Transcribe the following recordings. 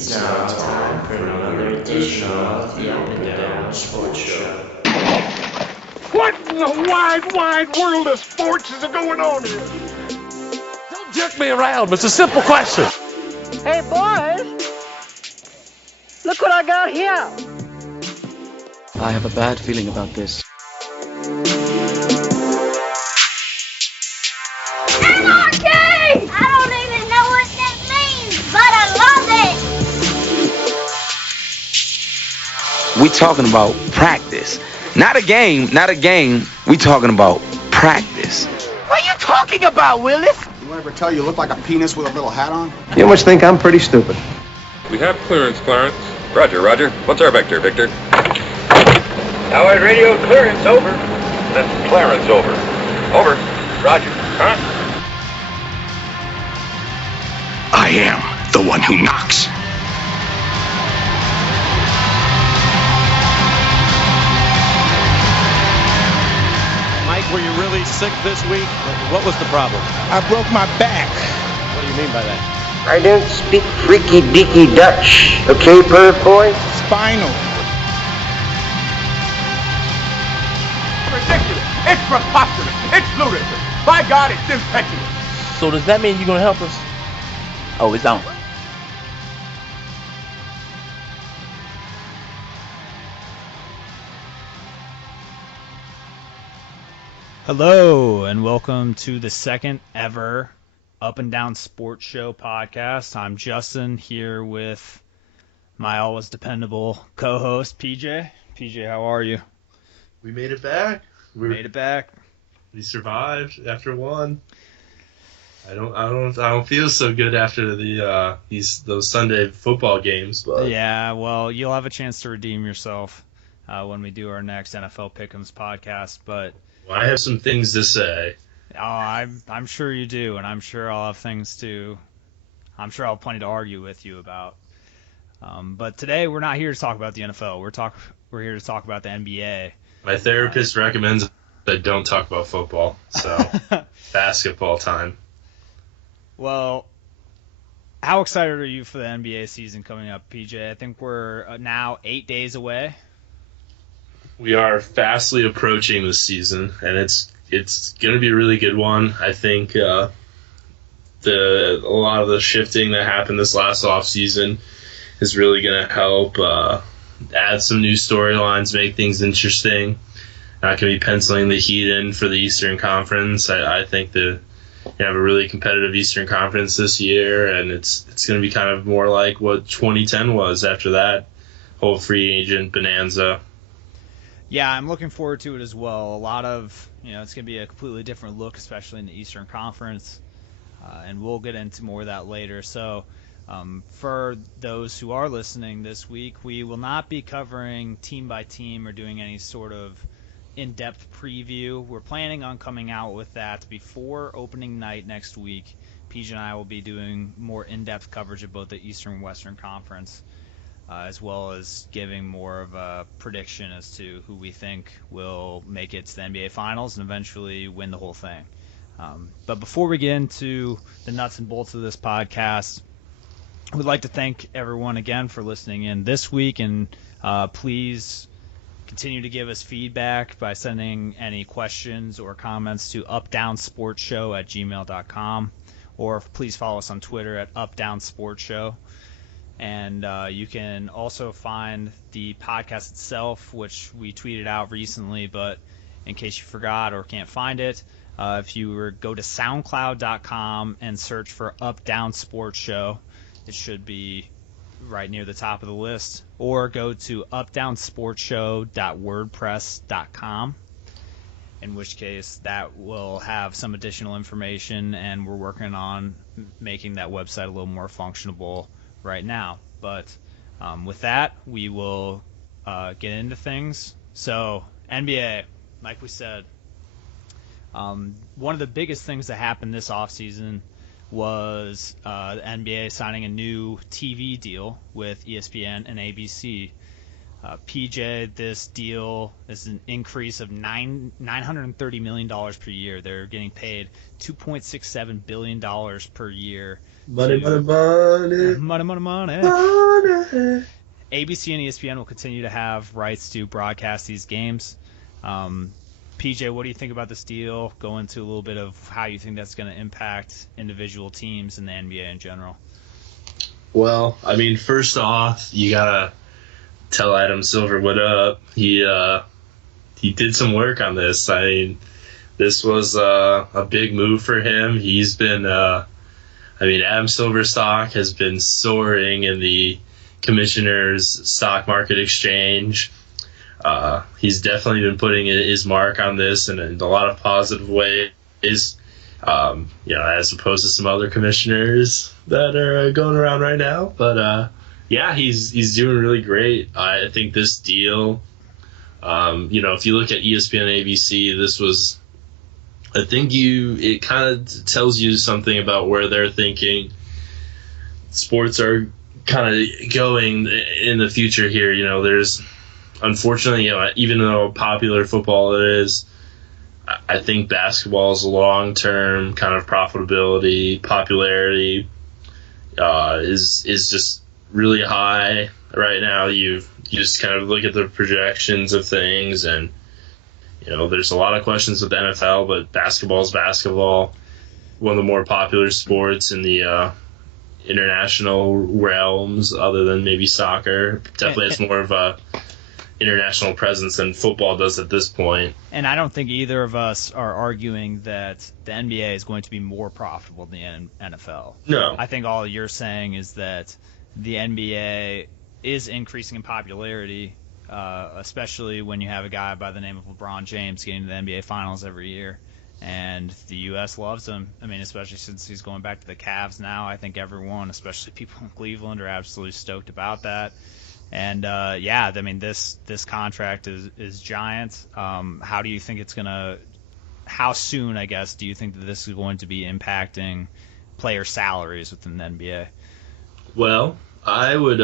It's now time for another edition of the Up and Down Sports Show. What in the wide, wide world of sports is going on here? Don't jerk me around. It's a simple question. Hey, boys. Look what I got here. I have a bad feeling about this. Anarchy! I don't even know what that means, but I love it. We talking about practice. Not a game. We talking about practice. What are you talking about, Willis? You ever tell you look like a penis with a little hat on? You must think I'm pretty stupid. We have clearance, Clarence. Roger. What's our vector, Victor? Howard radio clearance over. That's Clarence over. Over. Roger. Huh? I am the one who knocks. Mike, were you really sick this week? What was the problem? I broke my back. What do you mean by that? I don't speak freaky deaky Dutch. Okay, perv boy? Spinal. Ridiculous. It's preposterous. It's ludicrous. By God, it's impetuous. So does that mean you're going to help us? Oh, it's on. Hello, and welcome to the second ever Up and Down Sports Show podcast. I'm Justin here with my always dependable co-host, PJ. PJ, how are you? We made it back. We survived after one. I don't feel so good after those Sunday football games. But Yeah, well, you'll have a chance to redeem yourself when we do our next NFL Pick'ems podcast. But I have some things to say. oh, I'm sure you do, and I'm sure I'll have things to. I'm sure I'll have plenty to argue with you about. But today we're not here to talk about the NFL. We're here to talk about the NBA. My therapist recommends that I don't talk about football, so basketball time. Well, how excited are you for the NBA season coming up, PJ? I think we're now 8 days away. We are fastly approaching the season, and it's going to be a really good one. I think a lot of the shifting that happened this last offseason is really going to help add some new storylines, make things interesting. Not going to be penciling the Heat in for the Eastern Conference. I think you have a really competitive Eastern Conference this year, and it's going to be kind of more like what 2010 was after that whole free agent bonanza. Yeah, I'm looking forward to it as well. A lot of, it's going to be a completely different look, especially in the Eastern Conference, and we'll get into more of that later. So for those who are listening this week, we will not be covering team by team or doing any sort of in-depth preview. We're planning on coming out with that before opening night next week. PJ and I will be doing more in-depth coverage of both the Eastern and Western Conference, as well as giving more of a prediction as to who we think will make it to the NBA Finals and eventually win the whole thing. But before we get into the nuts and bolts of this podcast, I would like to thank everyone again for listening in this week, and please continue to give us feedback by sending any questions or comments to updownsportshow@gmail.com, or please follow us on Twitter at updownsportshow. And you can also find the podcast itself, which we tweeted out recently, but in case you forgot or can't find it, if you go to soundcloud.com and search for Up Down Sports Show, it should be right near the top of the list, or go to updownsportshow.wordpress.com, in which case that will have some additional information, and we're working on making that website a little more functionable right now. But with that, we will get into things. So NBA, like we said, one of the biggest things that happened this offseason was the NBA signing a new TV deal with ESPN and ABC. PJ, this deal is an increase of $930 million per year. They're getting paid $2.67 billion per year. Money. ABC and ESPN will continue to have rights to broadcast these games. PJ, what do you think about this deal? Go into a little bit of how you think that's going to impact individual teams and the NBA in general. Well, I mean, first off, you gotta tell Adam Silver what up. He did some work on this. I mean, this was a big move for him. He's been, Adam Silver stock has been soaring in the Commissioner's stock market exchange. He's definitely been putting his mark on this in a lot of positive ways. As opposed to some other commissioners that are going around right now. But he's doing really great. I think this deal, if you look at ESPN and ABC, this was, I think it kind of tells you something about where they're thinking sports are kind of going in the future here. There's, unfortunately, even though popular football it is, I think basketball's long-term kind of popularity is just really high right now. You just kind of look at the projections of things, and there's a lot of questions with the NFL, but basketball is basketball, one of the more popular sports in the international realms, other than maybe soccer. Definitely, it's more of a international presence than football does at this point. And I don't think either of us are arguing that the NBA is going to be more profitable than the NFL. No. I think all you're saying is that the NBA is increasing in popularity, especially when you have a guy by the name of LeBron James getting to the NBA Finals every year. And the U.S. loves him. I mean, especially since he's going back to the Cavs now. I think everyone, especially people in Cleveland, are absolutely stoked about that. And this contract is giant. How do you think it's gonna? How soon, I guess, do you think that this is going to be impacting player salaries within the NBA? Well, I would.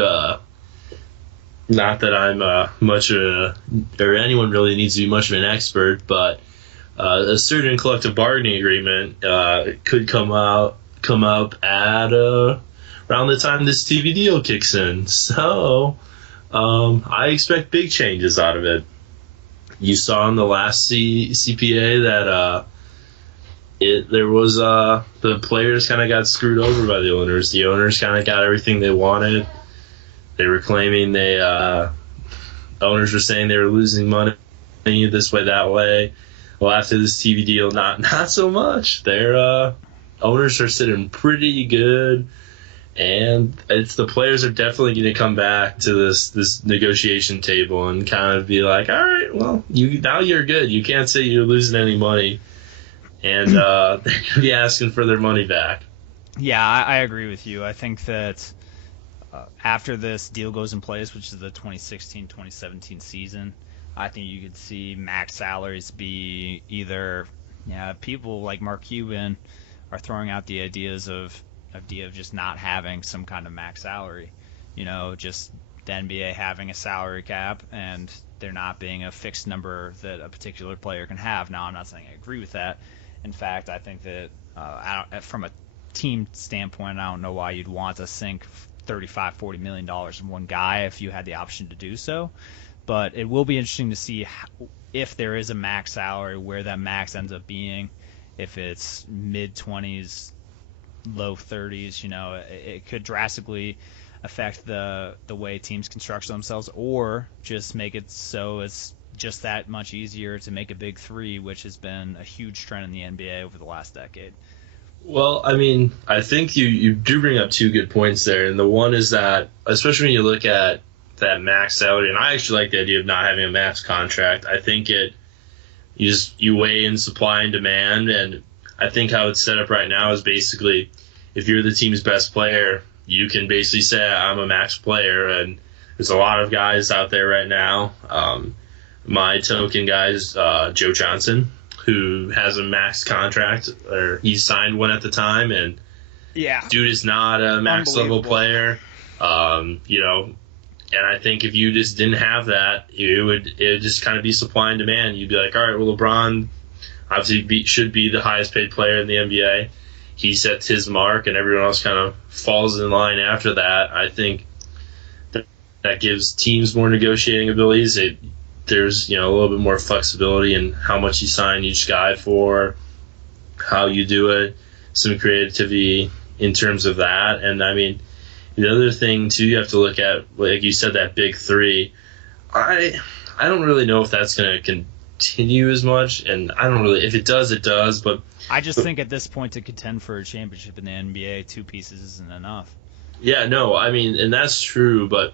Not that I'm much of or anyone really needs to be much of an expert, but a certain collective bargaining agreement could come up at around the time this TV deal kicks in. So. I expect big changes out of it. You saw in the last CPA that there was the players kind of got screwed over by the owners. The owners kind of got everything they wanted. They were claiming owners were saying they were losing money this way, that way. Well, after this TV deal, not so much. Their owners are sitting pretty good. And the players are definitely going to come back to this negotiation table and kind of be like, all right, well, now you're good. You can't say you're losing any money. And they're going to be asking for their money back. Yeah, I agree with you. I think that after this deal goes in place, which is the 2016-2017 season, I think you could see max salaries be either people like Mark Cuban are throwing out the idea of just not having some kind of max salary, just the NBA having a salary cap and there not being a fixed number that a particular player can have. Now, I'm not saying I agree with that. In fact, I think that from a team standpoint, I don't know why you'd want to sink $35-40 million in one guy if you had the option to do so. But it will be interesting to see if there is a max salary, where that max ends up being, if it's mid-20s, low 30s, it could drastically affect the way teams construct themselves, or just make it so it's just that much easier to make a big three, which has been a huge trend in the NBA over the last decade. Well, I mean, I think you do bring up two good points there, and the one is that, especially when you look at that max salary, and I actually like the idea of not having a max contract. I think you weigh in supply and demand, and I think how it's set up right now is basically, if you're the team's best player, you can basically say, I'm a max player, and there's a lot of guys out there right now. My token guy is Joe Johnson, who has a max contract, or he signed one at the time, and dude is not a max level player. And I think if you just didn't have that, it would just kind of be supply and demand. You'd be like, all right, well, LeBron obviously should be the highest paid player in the NBA. He sets his mark, and everyone else kind of falls in line after that. I think that gives teams more negotiating abilities. There's a little bit more flexibility in how much you sign each guy for, how you do it, some creativity in terms of that. And I mean, the other thing too, you have to look at, like you said, that big three. I don't really know if that's going to continue as much, and I don't really. If it does, it does. But I just think at this point to contend for a championship in the NBA, 2 pieces isn't enough. Yeah, no, I mean, and that's true. But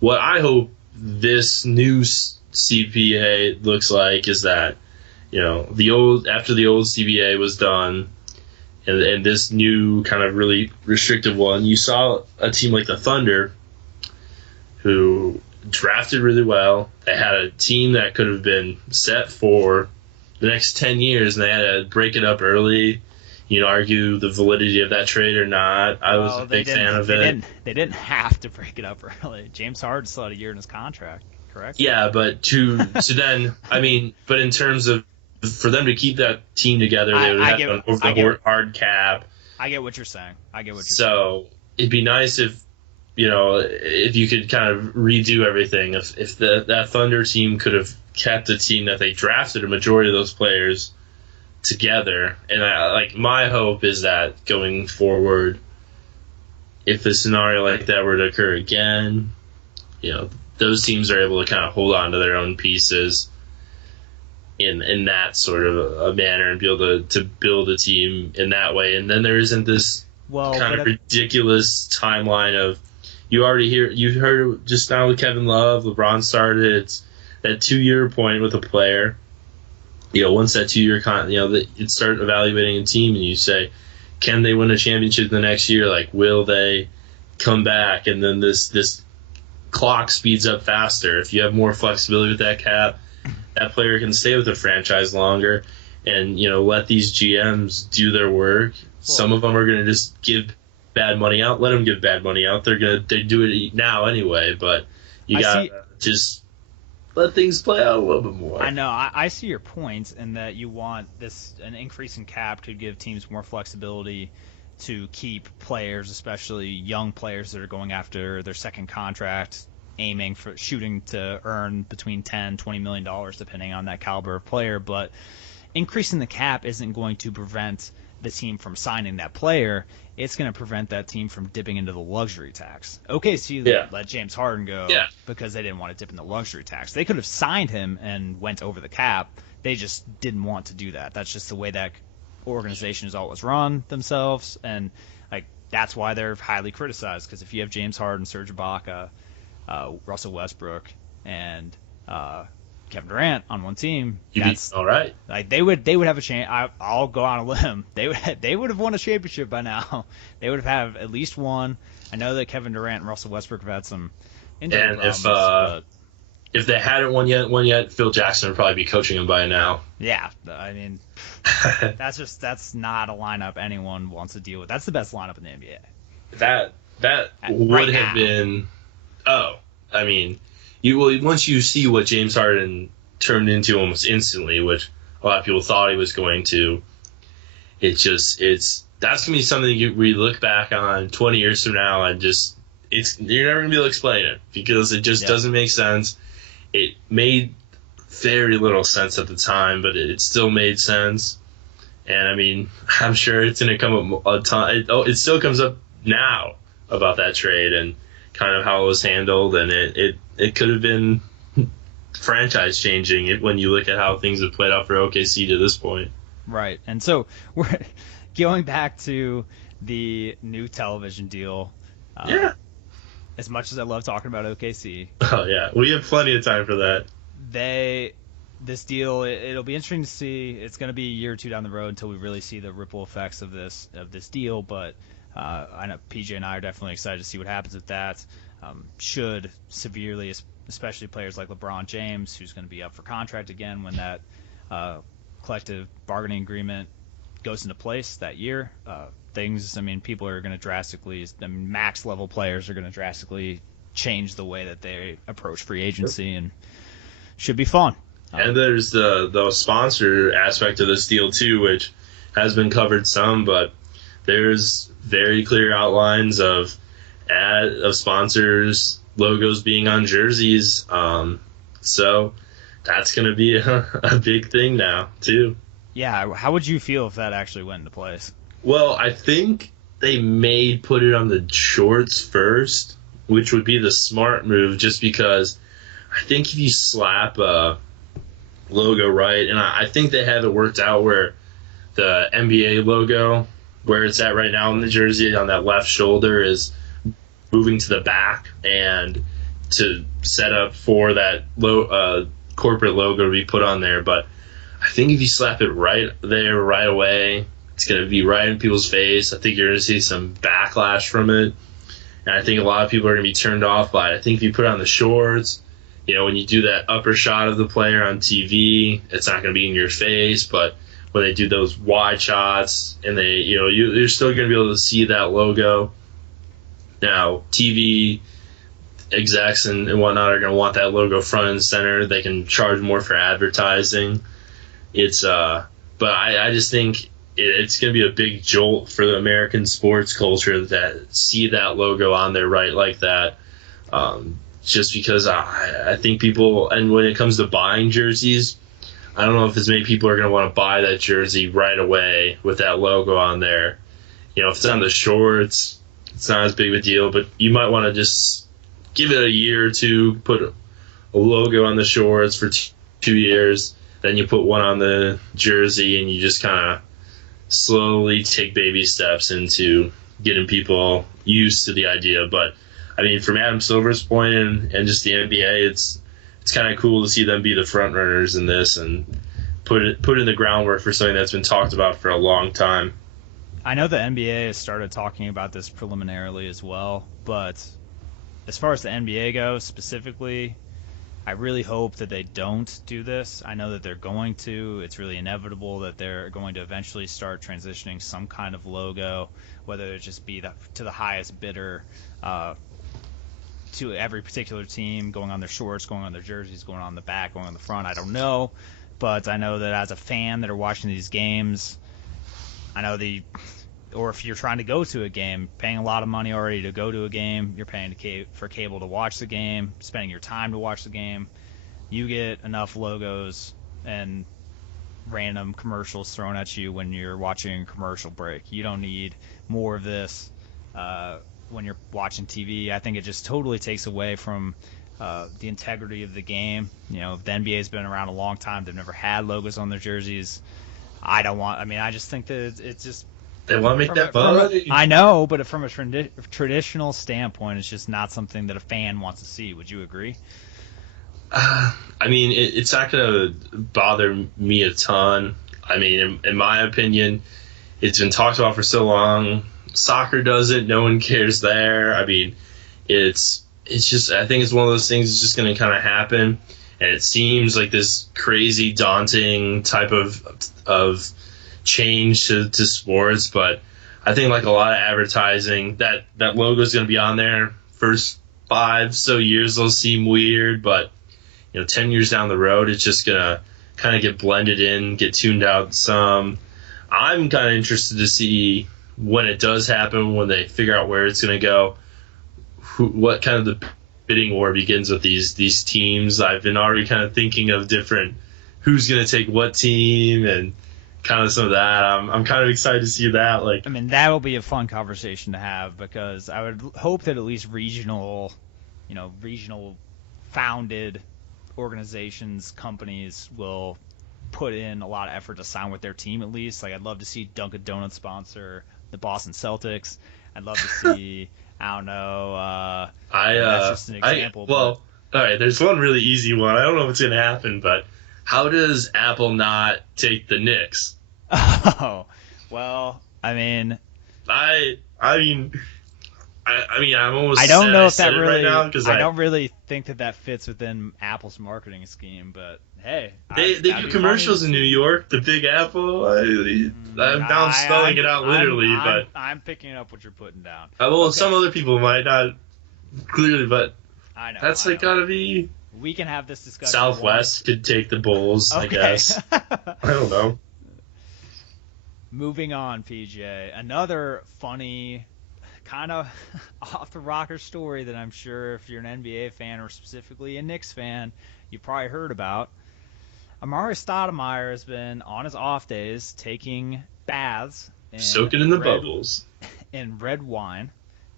what I hope this new CBA looks like is that, after the old CBA was done, and this new kind of really restrictive one, you saw a team like the Thunder who drafted really well. They had a team that could have been set for the next 10 years, and they had to break it up early. Argue the validity of that trade or not. I was a big fan of it. They didn't have to break it up early. James Harden still had a year in his contract, correct? Yeah, but to then, I mean, but in terms of for them to keep that team together, they would have to over the hard cap. I get what you're saying. So it'd be nice if you could kind of redo everything. If that Thunder team could have kept the team that they drafted a majority of those players together, and my hope is that going forward, if a scenario like that were to occur again, those teams are able to kind of hold on to their own pieces in that sort of a manner and be able to build a team in that way. And then there isn't this kind of ridiculous timeline of you heard just now with Kevin Love, LeBron started. It's that 2-year point with a player. Once that 2-year it start evaluating a team, and you say, can they win a championship the next year? Like, will they come back? And then this clock speeds up faster. If you have more flexibility with that cap, that player can stay with the franchise longer, and let these GMs do their work. Some of them are going to just give bad money out. Let them give bad money out. They do it now anyway, but you got to just let things play out a little bit more. I know. I see your point in that you want an increase in cap to give teams more flexibility to keep players, especially young players that are going after their second contract, shooting to earn between $10-20 million depending on that caliber of player. But increasing the cap isn't going to prevent the team from signing that player. It's going to prevent that team from dipping into the luxury tax. OKC let James Harden go because they didn't want to dip in the luxury tax. They could have signed him and went over the cap. They just didn't want to do that. That's just the way that organization has always run themselves, and that's why they're highly criticized. Because if you have James Harden, Serge Ibaka, Russell Westbrook, and Kevin Durant on one team, that's all right. They would have a chance. I'll go on a limb. They would have won a championship by now. They would have at least one. I know that Kevin Durant and Russell Westbrook have had some injury problems. If they hadn't won yet, Phil Jackson would probably be coaching them by now. Yeah, I mean, that's not a lineup anyone wants to deal with. That's the best lineup in the NBA. That would have been. Oh, I mean, once you see what James Harden turned into almost instantly, which a lot of people thought he was going to, that's gonna be something we look back on 20 years from now and you're never gonna be able to explain it because it just doesn't make sense. It made very little sense at the time, but it still made sense. And I mean, I'm sure it's gonna come up a ton. It still comes up now about that trade and kind of how it was handled, and it could have been franchise changing when you look at how things have played out for OKC to this point. Right, and so we're going back to the new television deal. As much as I love talking about OKC. Oh yeah, we have plenty of time for that. This deal, it'll be interesting to see. It's going to be a year or two down the road until we really see the ripple effects of this deal, but I know PJ and I are definitely excited to see what happens with that. Should severely, especially players like LeBron James, who's going to be up for contract again when that collective bargaining agreement goes into place that year. People are going to drastically, max level players are going to drastically change the way that they approach free agency, and should be fun. And there's the sponsor aspect of this deal too, which has been covered some, but there's very clear outlines of sponsors logos being on jerseys. So that's going to be a big thing now too. Yeah, how would you feel if that actually went into place? Well, I think they may put it on the shorts first, which would be the smart move, just because I think if you slap a logo right, and I think they have it worked out where the NBA logo, where it's at right now in the jersey on that left shoulder, is moving to the back, and to set up for that corporate logo to be put on there. But I think if you slap it right there right away, it's going to be right in people's face. I think you're going to see some backlash from it, and I think a lot of people are going to be turned off by it. I think if you put it on the shorts, when you do that upper shot of the player on TV, it's not going to be in your face, but when they do those wide shots, and you're still going to be able to see that logo. Now, TV execs and whatnot are going to want that logo front and center. They can charge more for advertising. But I just think it's going to be a big jolt for the American sports culture that see that logo on there right like that. Just because I think people, and when it comes to buying jerseys, I don't know if as many people are going to want to buy that jersey right away with that logo on there. If it's on the shorts, it's not as big of a deal, but you might want to just give it a year or two, put a logo on the shorts for 2 years, then you put one on the jersey, and you just kind of slowly take baby steps into getting people used to the idea. But I mean, from Adam Silver's point and just the NBA, it's kind of cool to see them be the front runners in this and put in the groundwork for something that's been talked about for a long time. I know the NBA has started talking about this preliminarily as well, but as far as the NBA goes specifically, I really hope that they don't do this. I know that they're going to. It's really inevitable that they're going to eventually start transitioning some kind of logo, whether it just be to the highest bidder, to every particular team, going on their shorts, going on their jerseys, going on the back, going on the front. I don't know, but I know that as a fan that are watching these games, I know or if you're trying to go to a game, paying a lot of money already to go to a game, you're paying for cable to watch the game, spending your time to watch the game, you get enough logos and random commercials thrown at you when you're watching a commercial break. You don't need more of this when you're watching TV. I think it just totally takes away from the integrity of the game. The NBA's been around a long time. They've never had logos on their jerseys. I just think that it's just... They want to make that fun. I know, but from a traditional standpoint, it's just not something that a fan wants to see. Would you agree? I mean, it's not going to bother me a ton. I mean, in my opinion, it's been talked about for so long. Soccer does it. No one cares there. I mean, it's just, I think it's one of those things that's just going to kind of happen. And it seems like this crazy, daunting type of change to sports, but I think like a lot of advertising, that logo is going to be on there. First 5 years they'll seem weird, but 10 years down the road, it's just going to kind of get blended in, get tuned out some. I'm kind of interested to see when it does happen, when they figure out where it's going to go, what kind of the bidding war begins with these teams. I've been already kind of thinking of different who's going to take what team and kind of some of that. I'm kind of excited to see that. That will be a fun conversation to have, because I would hope that at least regional founded organizations, companies will put in a lot of effort to sign with their team at least. I'd love to see Dunkin' Donuts sponsor the Boston Celtics. I'd love to see, I don't know, that's just an example. All right, there's one really easy one. I don't know if it's going to happen, but how does Apple not take the Knicks? Oh, well, I'm almost. I don't know if that really. Right now, I don't really think that fits within Apple's marketing scheme, but hey, they do commercials in New York. The Big Apple. I'm down spelling it out literally, but I'm picking up what you're putting down. Some other people might not clearly, but I know. That's gotta be. We can have this discussion. Southwest could take the Bulls, okay. I guess. I don't know. Moving on, PJ. Another funny, kind of off the rocker story that I'm sure if you're an NBA fan or specifically a Knicks fan, you probably heard about. Amari Stoudemire has been on his off days taking baths. Soaking in the bubbles. In red wine.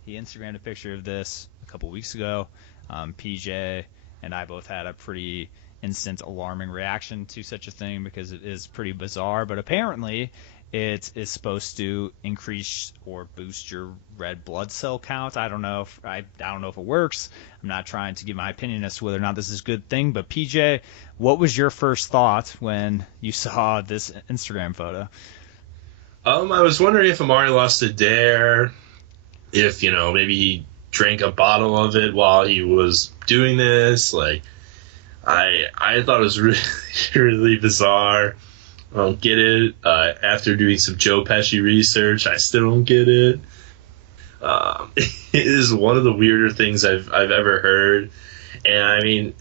He Instagrammed a picture of this a couple weeks ago. PJ and I both had a pretty instant alarming reaction to such a thing because it is pretty bizarre. But apparently it is supposed to increase or boost your red blood cell count. I don't know if it works. I'm not trying to give my opinion as to whether or not this is a good thing. But PJ, what was your first thought when you saw this Instagram photo? I was wondering if Amari lost a dare, if, maybe he drank a bottle of it while he was doing this. I thought it was really, really bizarre. I don't get it. After doing some Joe Pesci research, I still don't get it. It is one of the weirder things I've ever heard. And, I mean,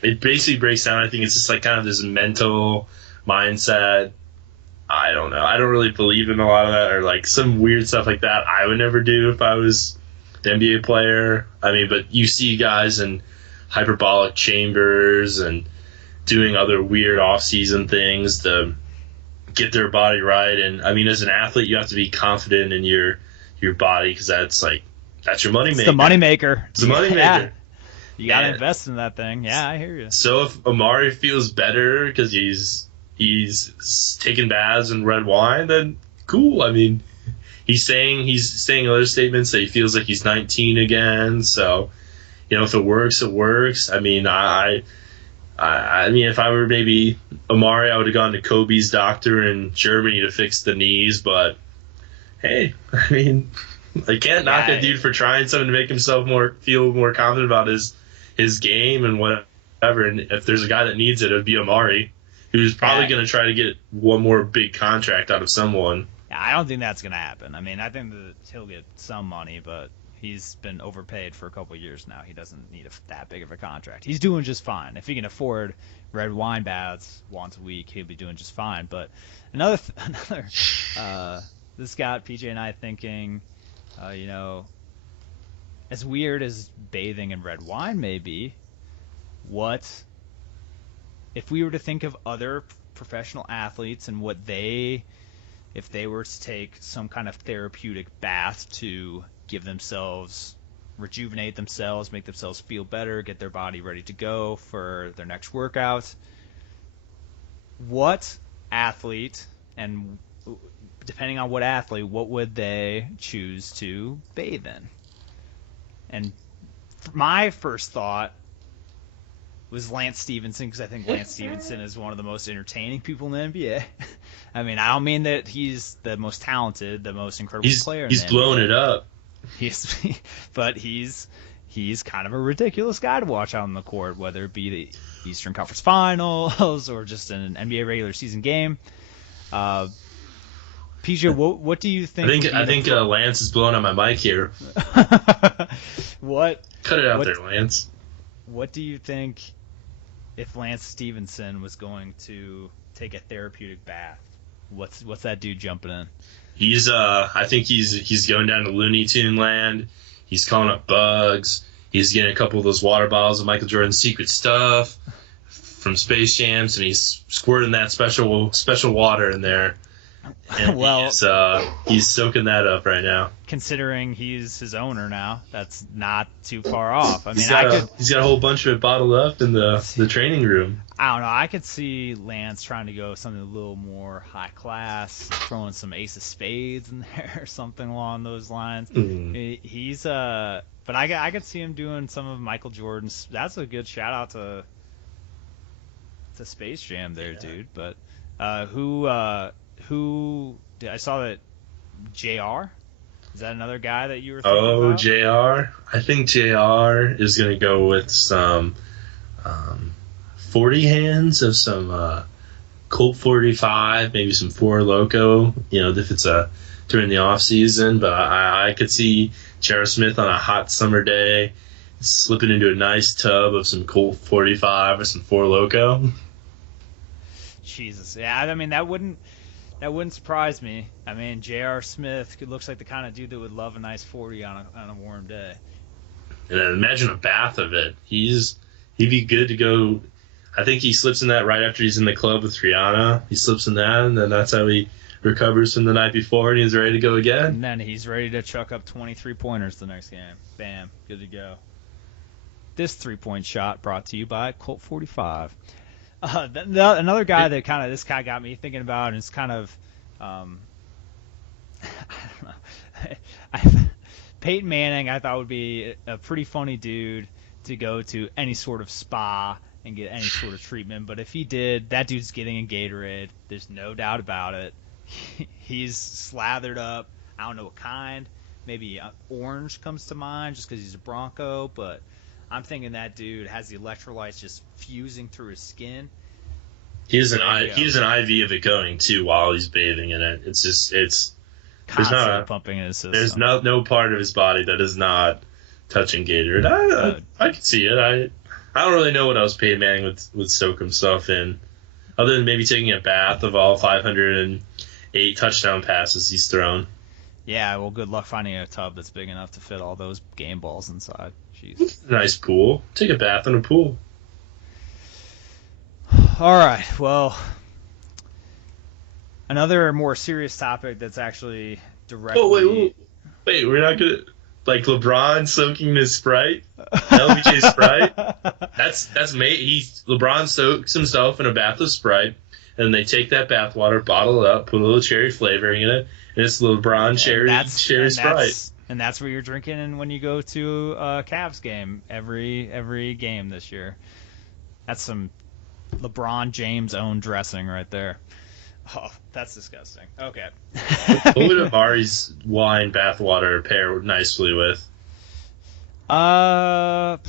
it basically breaks down, I think it's just kind of this mental mindset. I don't know. I don't really believe in a lot of that or some weird stuff like that. I would never do if I was an NBA player. I mean, but you see guys in hyperbolic chambers and doing other weird off-season things to get their body right. And I mean, as an athlete, you have to be confident in your body because that's your moneymaker. It's the moneymaker. It's the moneymaker. Yeah. You got to invest in that thing. Yeah, I hear you. So if Amari feels better because he's taking baths in red wine, then cool. I mean, he's saying other statements that he feels like he's 19 again. So, if it works, it works. I mean, I mean, if I were maybe Amari, I would have gone to Kobe's doctor in Germany to fix the knees. But hey, I mean, I can't knock a dude for trying something to make himself feel more confident about his game and whatever. And if there's a guy that needs it, it'd be Amari, who's probably going to try to get one more big contract out of someone. Yeah, I don't think that's going to happen. I mean, I think that he'll get some money, but he's been overpaid for a couple of years now. He doesn't need that big of a contract. He's doing just fine. If he can afford red wine baths once a week, he'll be doing just fine. But this got PJ and I thinking, as weird as bathing in red wine may be, if we were to think of other professional athletes and if they were to take some kind of therapeutic bath to rejuvenate themselves, make themselves feel better, get their body ready to go for their next workout, what athlete, and depending on what athlete, what would they choose to bathe in? And my first thought was Lance Stevenson, because I think Lance Stevenson is one of the most entertaining people in the NBA. I mean, I don't mean that he's the most talented, the most incredible player in the NBA. He's blowing it up. But he's kind of a ridiculous guy to watch out on the court, whether it be the Eastern Conference Finals or just an NBA regular season game. PJ, what do you think? I think Lance is blowing up my mic here. What? Cut it out there, Lance. What do you think if Lance Stevenson was going to take a therapeutic bath? What's that dude jumping in? I think he's going down to Looney Tune land. He's calling up bugs. He's getting a couple of those water bottles of Michael Jordan's secret stuff from Space Jams, and he's squirting that special water in there. And he's soaking that up right now. Considering he's his owner now, that's not too far off. I mean, he's got a whole bunch of it bottled up in the training room. I don't know. I could see Lance trying to go something a little more high class, throwing some Ace of Spades in there or something along those lines. He's but I could see him doing some of Michael Jordan's. That's a good shout out to Space Jam there, dude. But who I saw that JR. Is that another guy that you were thinking about? JR. I think JR is going to go with some 40 hands of some Colt 45, maybe some Four Loko, if it's during the off season. But I could see J.R. Smith on a hot summer day slipping into a nice tub of some Colt 45 or some Four Loko. Jesus, yeah. I mean, that wouldn't surprise me. I mean, J.R. Smith looks like the kind of dude that would love a nice 40 on a warm day. And then imagine a bath of it. He'd be good to go. I think he slips in that right after he's in the club with Rihanna. He slips in that, and then that's how he recovers from the night before, and he's ready to go again. And then he's ready to chuck up 23 pointers the next game. Bam, good to go. This 3-point shot brought to you by Colt 45. Another guy that this guy got me thinking about, and it's kind of, I don't know. Peyton Manning, I thought would be a pretty funny dude to go to any sort of spa and get any sort of treatment. But if he did, that dude's getting a Gatorade. There's no doubt about it. He's slathered up. I don't know what kind. Maybe orange comes to mind just because he's a Bronco, but I'm thinking that dude has the electrolytes just fusing through his skin. He's an IV of it going too while he's bathing in it. It's constantly pumping in his system. There's no part of his body that is not touching Gatorade. I can see it. I don't really know what else Peyton Manning would soak himself in, other than maybe taking a bath of all 508 touchdown passes he's thrown. Yeah, well, good luck finding a tub that's big enough to fit all those game balls inside. Jeez. Nice pool. Take a bath in a pool. All right, well, another more serious topic that's actually directly... Oh, wait, we're not going to... Like LeBron soaking his Sprite? LBJ Sprite? That's made... LeBron soaks himself in a bath of Sprite, and they take that bath water, bottle it up, put a little cherry flavoring in it, and it's LeBron cherry Sprite. And that's what you're drinking when you go to a Cavs game every game this year. That's some LeBron James own dressing right there. Oh, that's disgusting. Okay. What would Amari's wine bathwater pair nicely with? A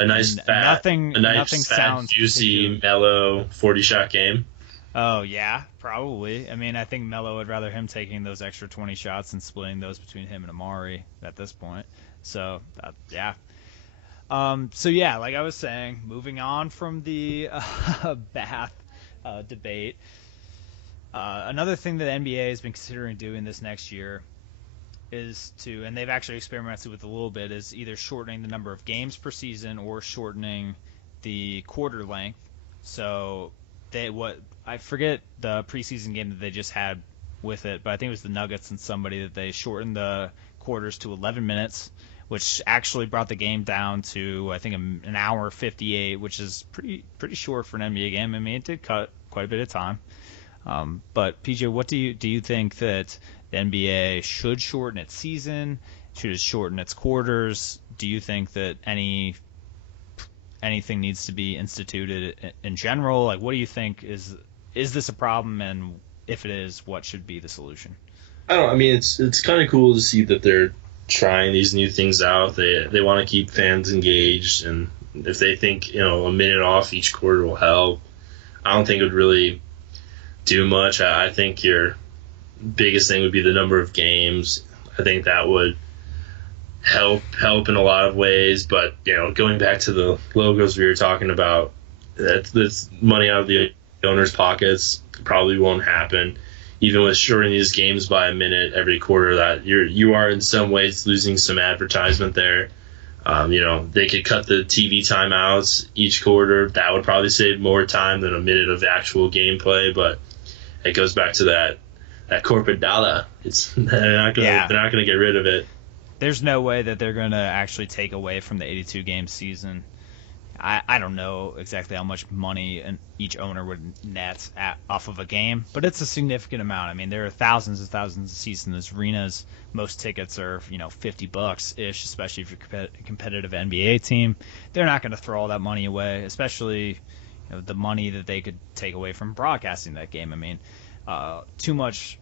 nice fat, nothing sounds juicy, mellow 40-shot game. Oh yeah, probably. I mean, I think Melo would rather him taking those extra 20 shots and splitting those between him and Amari at this point. So yeah. So yeah, like I was saying, moving on from the bath debate. Another thing that the NBA has been considering doing this next year is and they've actually experimented with a little bit, is either shortening the number of games per season or shortening the quarter length. So I forget the preseason game that they just had with it, but I think it was the Nuggets and somebody that they shortened the quarters to 11 minutes, which actually brought the game down to, I think, an hour 58, which is pretty short for an NBA game. I mean, it did cut quite a bit of time. But PJ, what do you think that the NBA should shorten its season? Should it shorten its quarters? Do you think that anything needs to be instituted in general? Like, what do you think is this a problem, and if it is, what should be the solution? I mean, it's kind of cool to see that they're trying these new things out. They want to keep fans engaged, and if they think a minute off each quarter will help, I don't think it would really do much. I think your biggest thing would be the number of games. I think that would help in a lot of ways, but going back to the logos we were talking about, that's money out of the owners' pockets. Probably won't happen. Even with shortening these games by a minute every quarter, that you are in some ways losing some advertisement there. They could cut the TV timeouts each quarter. That would probably save more time than a minute of actual gameplay, but it goes back to that corporate dollar. They're not gonna get rid of it. There's no way that they're going to actually take away from the 82-game season. I don't know exactly how much money each owner would net off of a game, but it's a significant amount. I mean, there are thousands and thousands of seats in this arenas. Most tickets are, $50-ish, especially if you're a competitive NBA team. They're not going to throw all that money away, especially the money that they could take away from broadcasting that game. I mean, too much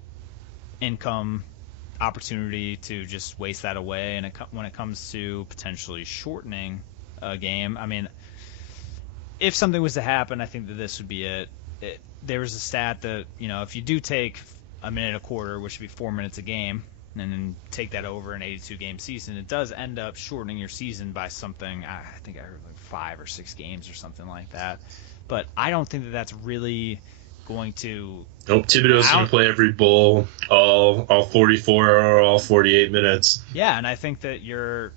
income opportunity to just waste that away. And when it comes to potentially shortening a game, I mean, if something was to happen, I think that this would be it. There was a stat that if you do take a minute a quarter, which would be 4 minutes a game, and then take that over an 82-game season, it does end up shortening your season by something. I think I heard like 5 or 6 games or something like that. But I don't think that that's really going to. Nope, Thibodeau's going to play every bowl, all 44 or all 48 minutes. Yeah, and I think that your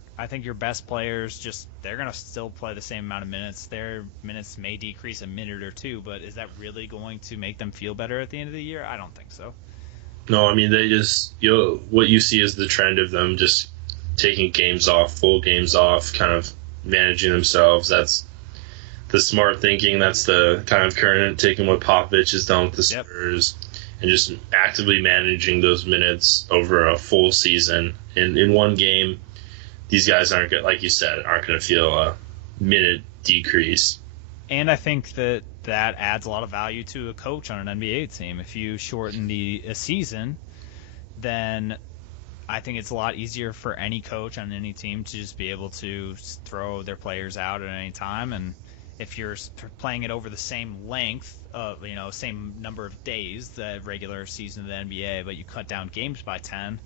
best players they're going to still play the same amount of minutes. Their minutes may decrease a minute or two, but is that really going to make them feel better at the end of the year? I don't think so. No, I mean, they just, what you see is the trend of them just taking games off, full games off, kind of managing themselves. That's the smart thinking. That's the kind of current, taking what Popovich has done with the Spurs and just actively managing those minutes over a full season. In one game, these guys aren't, like you said, aren't going to feel a minute decrease. And I think that adds a lot of value to a coach on an NBA team. If you shorten a season, then I think it's a lot easier for any coach on any team to just be able to throw their players out at any time. And if you're playing it over the same length, same number of days, the regular season of the NBA, but you cut down games by 10,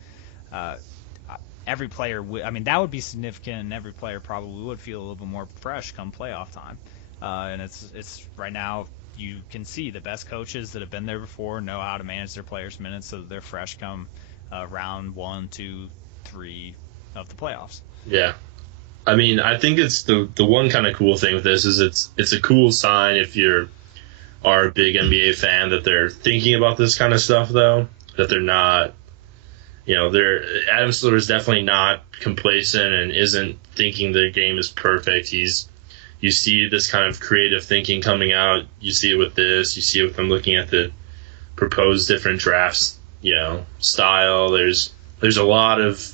every player that would be significant, and every player probably would feel a little bit more fresh come playoff time. And it's right now you can see the best coaches that have been there before know how to manage their players' minutes so that they're fresh come round 1, 2, 3 of the playoffs. Yeah. I mean, I think it's the one kind of cool thing with this is it's a cool sign if you are a big NBA fan that they're thinking about this kind of stuff, though, that they're not, Adam Silver is definitely not complacent and isn't thinking the game is perfect. You see this kind of creative thinking coming out. You see it with this. You see it with them looking at the proposed different drafts, style. There's a lot of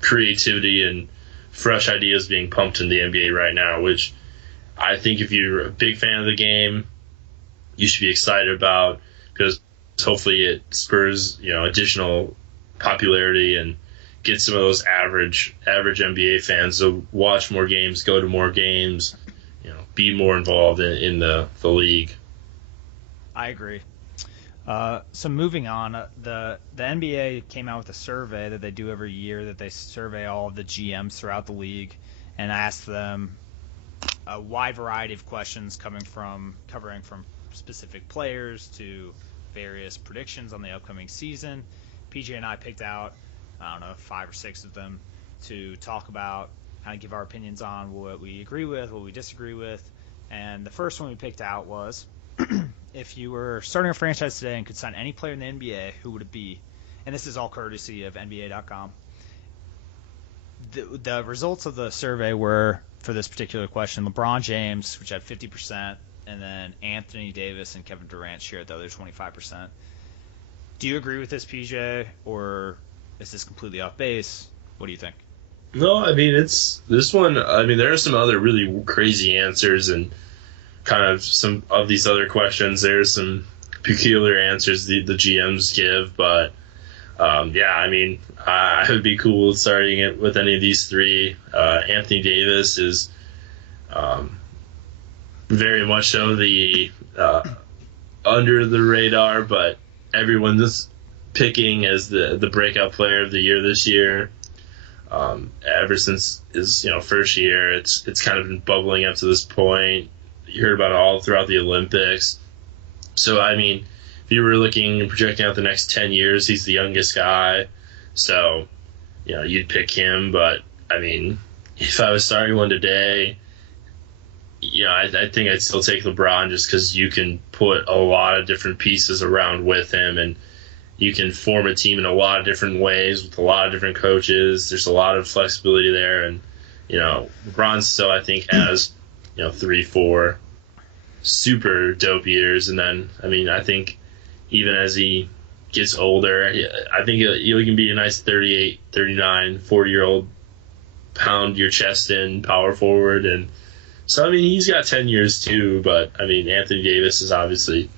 creativity and fresh ideas being pumped in the NBA right now, which I think if you're a big fan of the game, you should be excited about, because hopefully it spurs, additional popularity and get some of those average NBA fans to watch more games, go to more games, be more involved in the league. I agree. So moving on, the NBA came out with a survey that they do every year that they survey all of the GMs throughout the league and ask them a wide variety of questions covering from specific players to various predictions on the upcoming season. PJ and I picked out, 5 or 6 of them to talk about, kind of give our opinions on what we agree with, what we disagree with. And the first one we picked out was, if you were starting a franchise today and could sign any player in the NBA, who would it be? And this is all courtesy of NBA.com. The results of the survey were, for this particular question, LeBron James, which had 50%, and then Anthony Davis and Kevin Durant shared the other 25%. Do you agree with this, PJ, or is this completely off base? What do you think? No, I mean, it's this one. I mean, there are some other really crazy answers and kind of some of these other questions. There's some peculiar answers the GMs give, but I mean, it would be cool starting it with any of these 3. Anthony Davis is very much so the under the radar, but everyone's just picking as the breakout player of the year this year. Ever since his first year, it's kind of been bubbling up to this point. You heard about it all throughout the Olympics. So I mean, if you were looking and projecting out the next 10 years, he's the youngest guy. So you'd pick him. But I mean, if I was starting one today, I think I'd still take LeBron, just because you can put a lot of different pieces around with him, and you can form a team in a lot of different ways with a lot of different coaches. There's a lot of flexibility there, and LeBron still, I think, has 3-4 super dope years, and then I think even as he gets older, I think he can be a nice 38, 39, 40-year-old pound your chest in power forward. And so he's got 10 years too, but Anthony Davis is obviously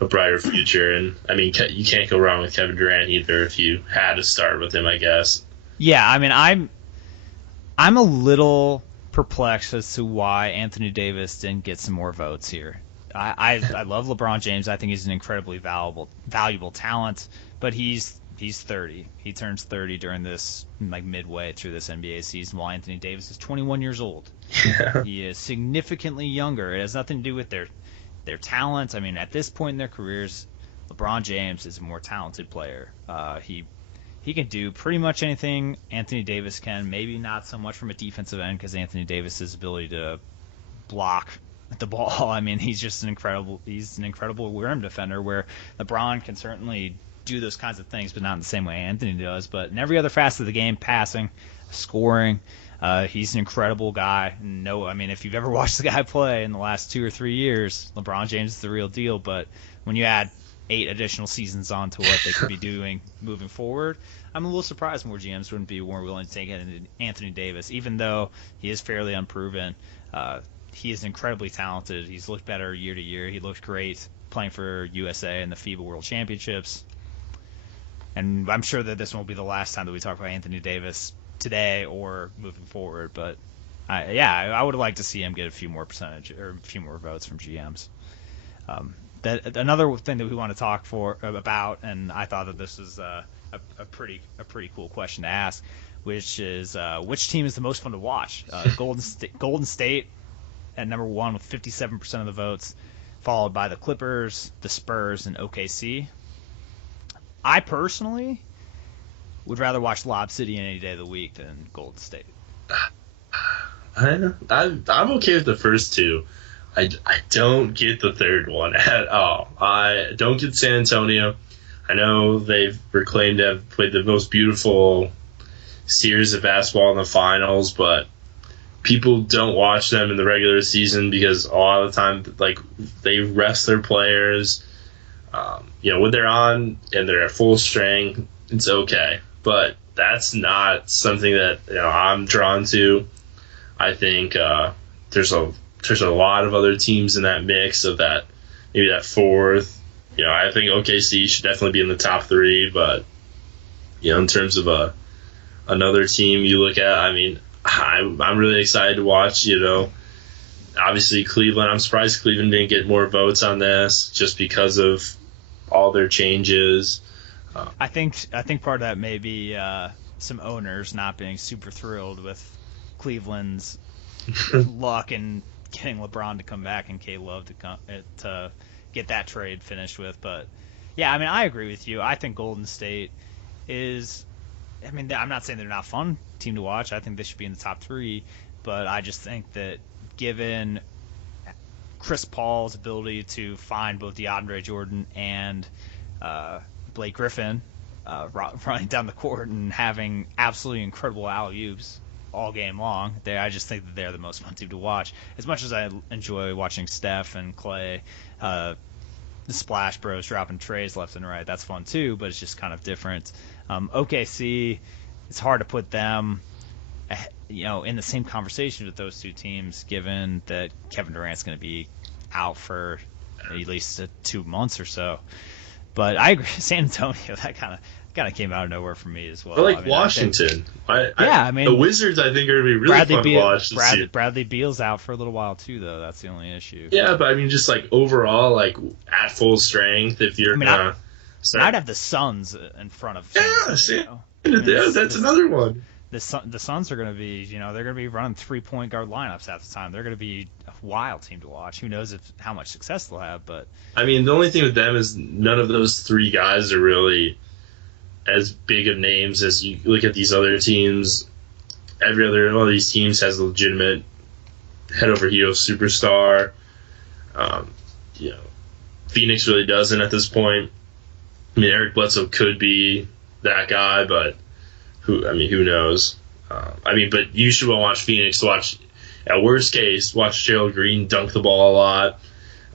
a brighter future, and you can't go wrong with Kevin Durant either if you had to start with him, I guess. Yeah, I'm a little perplexed as to why Anthony Davis didn't get some more votes here. I love LeBron James. I think he's an incredibly valuable talent, but he's He's 30. He turns 30 during this, like, midway through this NBA season, while Anthony Davis is 21 years old. Yeah. He is significantly younger. It has nothing to do with their talent. I mean, at this point in their careers, LeBron James is a more talented player. He can do pretty much anything Anthony Davis can. Maybe not so much from a defensive end, because Anthony Davis's ability to block the ball. I mean, he's just an incredible rim defender, where LeBron can certainly do those kinds of things, but not in the same way Anthony does. But in every other facet of the game, passing, scoring, he's an incredible guy. I mean, if you've ever watched the guy play in the last 2 or 3 years, LeBron James is the real deal. But when you add 8 additional seasons on to what they could be doing moving forward, I'm a little surprised more GMs wouldn't be more willing to take Anthony Davis, even though he is fairly unproven. He is incredibly talented. He's looked better year to year. He looked great playing for USA in the FIBA World Championships. And I'm sure that this won't be the last time that we talk about Anthony Davis today or moving forward. But I would like to see him get a few more votes from GMs. Another thing that we want to talk about, and I thought that this was a pretty cool question to ask, which is which team is the most fun to watch? Golden State at number 1 with 57% of the votes, followed by the Clippers, the Spurs, and OKC. I personally would rather watch Lob City any day of the week than Golden State. I'm okay with the first two. I don't get the third one at all. I don't get San Antonio. I know they've proclaimed to have played the most beautiful series of basketball in the finals, but people don't watch them in the regular season because a lot of the time, like, they rest their players. When they're on and they're at full strength, it's okay. But that's not something that I'm drawn to. I think there's a lot of other teams in that mix of that, maybe that fourth. I think OKC should definitely be in the top 3, but in terms of another team you look at, I mean, I'm really excited to watch. Obviously Cleveland. I'm surprised Cleveland didn't get more votes on this just because of all their changes. I think part of that may be some owners not being super thrilled with Cleveland's luck in getting LeBron to come back and K-Love to get that trade finished with. But yeah, I mean, I agree with you. I think Golden State is. I mean, I'm not saying they're not a fun team to watch. I think they should be in the top 3, but I just think that given Chris Paul's ability to find both DeAndre Jordan and Blake Griffin running down the court and having absolutely incredible alley-oops all game long, I just think that they're the most fun team to watch. As much as I enjoy watching Steph and Clay, the Splash Bros dropping trays left and right, that's fun too, but it's just kind of different. OKC, it's hard to put them in the same conversation with those two teams, given that Kevin Durant's going to be out for at least 2 months or so. But I agree, San Antonio, that kind of came out of nowhere for me as well. But Washington. The Wizards, I think, are going to be really fun to watch this year. Bradley Beal's out for a little while too, though. That's the only issue. Yeah, but I mean, just overall, at full strength, if you're I'd have the Suns in front of. That's another one. The Suns are going to be, they're going to be running 3-point guard lineups half the time. They're going to be a wild team to watch. Who knows how much success they'll have? But I mean, the only thing with them is none of those 3 guys are really as big of names as you look at these other teams. Every other one of these teams has a legitimate head over heels superstar. Phoenix really doesn't at this point. I mean, Eric Bledsoe could be that guy, but who knows? But you should watch Phoenix to watch. At worst case, watch Gerald Green dunk the ball a lot,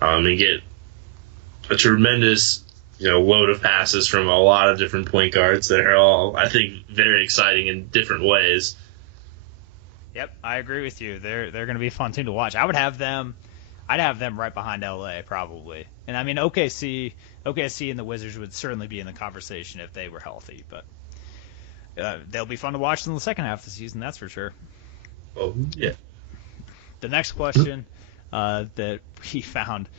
and get a tremendous, load of passes from a lot of different point guards that are all, I think, very exciting in different ways. Yep, I agree with you. They're going to be a fun team to watch. I'd have them right behind LA probably. And I mean, OKC and the Wizards would certainly be in the conversation if they were healthy, but they'll be fun to watch in the second half of the season, that's for sure. Oh, yeah. The next question that we found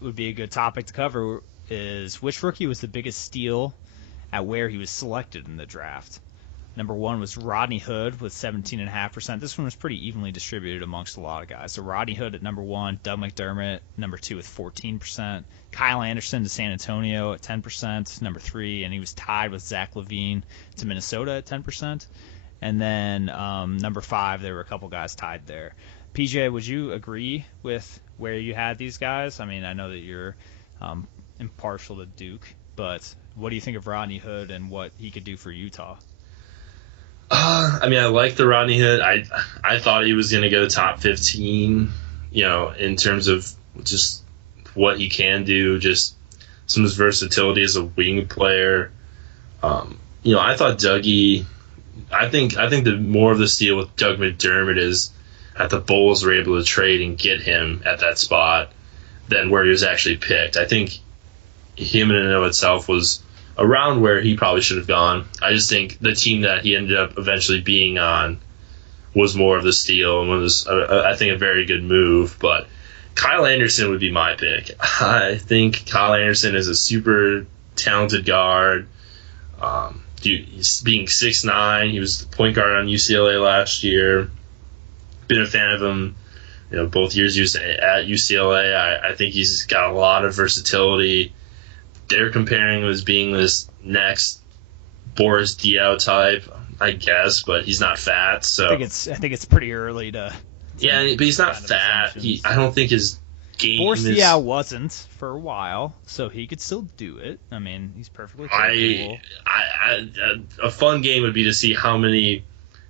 would be a good topic to cover is which rookie was the biggest steal at where he was selected in the draft. Number 1 was Rodney Hood with 17.5%. This one was pretty evenly distributed amongst a lot of guys. So Rodney Hood at number 1, Doug McDermott number 2 with 14%, Kyle Anderson to San Antonio at 10%, number 3, and he was tied with Zach LaVine to Minnesota at 10%. And then number 5, there were a couple guys tied there. PJ, would you agree with where you had these guys? I mean, I know that you're impartial to Duke, but what do you think of Rodney Hood and what he could do for Utah? I mean, I like the Rodney Hood. I thought he was going to go top 15, in terms of just what he can do, just some of his versatility as a wing player. I thought Dougie. I think the more of the steal with Doug McDermott is that the Bulls were able to trade and get him at that spot than where he was actually picked. I think him in and of itself was around where he probably should have gone. I just think the team that he ended up eventually being on was more of the steal and was, I think, a very good move. But Kyle Anderson would be my pick. I think Kyle Anderson is a super talented guard. He's being 6'9", he was the point guard on UCLA last year. Been a fan of him, both years he was at UCLA. I think he's got a lot of versatility. They're comparing him as being this next Boris Diaw type, I guess, but he's not fat. So I think it's pretty early to. Yeah, but he's not fat. I don't think his game Boris is. Diaw wasn't for a while, so he could still do it. I mean, he's perfectly capable. A fun game would be to see how many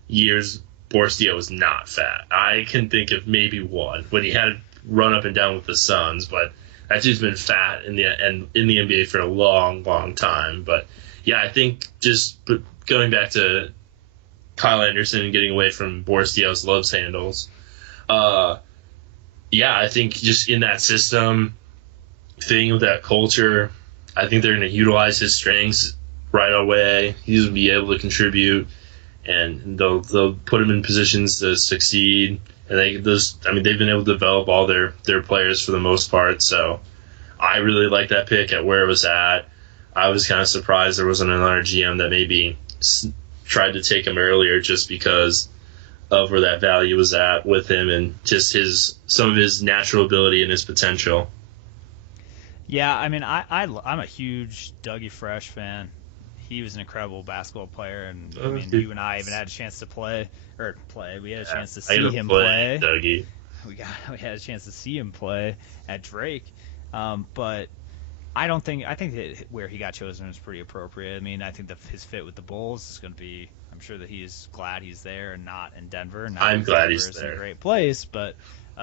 years Boris Diaw was not fat. I can think of maybe one when he had to run up and down with the Suns, but that dude's been fat in the NBA for a long, long time. But yeah, I think just going back to Kyle Anderson and getting away from Boris Diaw's loves handles, I think just in that system, fitting with that culture, I think they're going to utilize his strengths right away. He's going to be able to contribute, and they'll put him in positions to succeed. And they've been able to develop all their players for the most part. So I really like that pick at where it was at. I was kind of surprised there wasn't another GM that maybe tried to take him earlier just because of where that value was at with him and just some of his natural ability and his potential. Yeah, I mean, I'm a huge Dougie Fresh fan. He was an incredible basketball player, and I mean, you and I even had a chance to play. We had a chance to see him play. Dougie. We had a chance to see him play at Drake, but I think that where he got chosen was pretty appropriate. I mean, I think that his fit with the Bulls is going to be. I'm sure that he is glad he's there and not in Denver. I'm glad he's there. It's a great place, but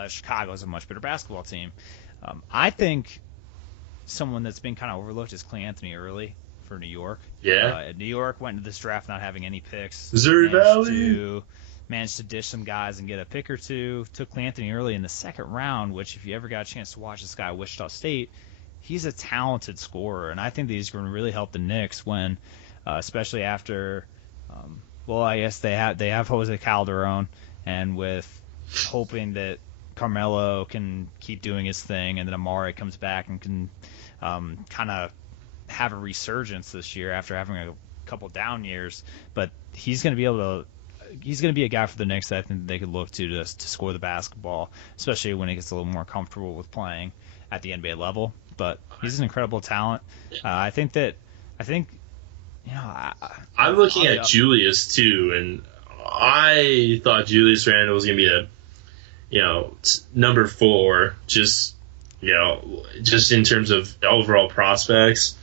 Chicago is a much better basketball team. I think someone that's been kind of overlooked is Clay Anthony early for New York. Yeah. New York went into this draft not having any picks. Missouri Valley. Managed to dish some guys and get a pick or two. Took Clay Anthony early in the second round, which if you ever got a chance to watch this guy at Wichita State, he's a talented scorer, and I think that he's going to really help the Knicks when, especially after, I guess they have Jose Calderon, and with hoping that Carmelo can keep doing his thing, and then Amare comes back and can kind of have a resurgence this year after having a couple down years. But he's going to be a guy for the Knicks that I think they could look to score the basketball, especially when he gets a little more comfortable with playing at the NBA level. But he's an incredible talent. I think I'm looking at Julius too, and I thought Julius Randle was going to be number 4, just in terms of overall prospects.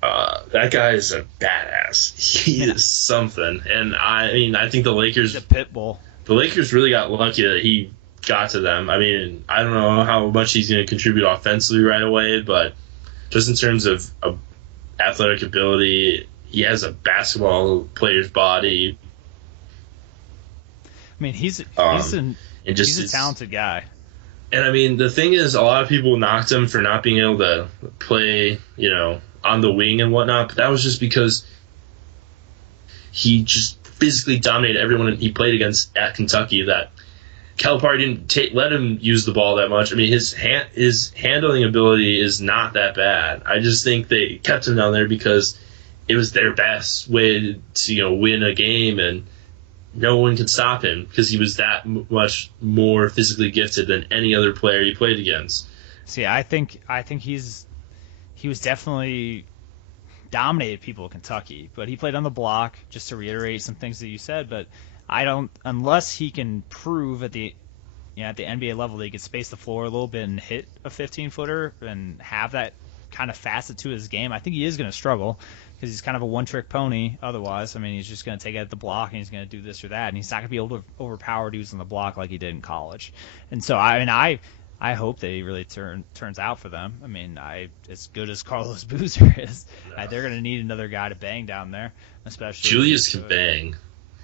That guy is a badass. He is something, and I think the Lakers. He's a pit bull. The Lakers really got lucky that he got to them. I mean, I don't know how much he's going to contribute offensively right away, but just in terms of athletic ability, he has a basketball player's body. I mean, he's a talented guy. And I mean, the thing is, a lot of people knocked him for not being able to play, on the wing and whatnot, but that was just because he just physically dominated everyone he played against at Kentucky. That Calipari didn't let him use the ball that much. I mean, his handling ability is not that bad. I just think they kept him down there because it was their best way to win a game, and no one could stop him because he was that much more physically gifted than any other player he played against. See, I think he was definitely dominated people in Kentucky, but he played on the block, just to reiterate some things that you said. But unless he can prove at the NBA level that he can space the floor a little bit and hit a 15-footer and have that kind of facet to his game, I think he is going to struggle because he's kind of a one-trick pony otherwise. I mean, he's just going to take it at the block and he's going to do this or that, and he's not going to be able to overpower dudes on the block like he did in college. And so, I hope that he really turns out for them. I mean, as good as Carlos Boozer is, they're going to need another guy to bang down there, especially Julius can bang.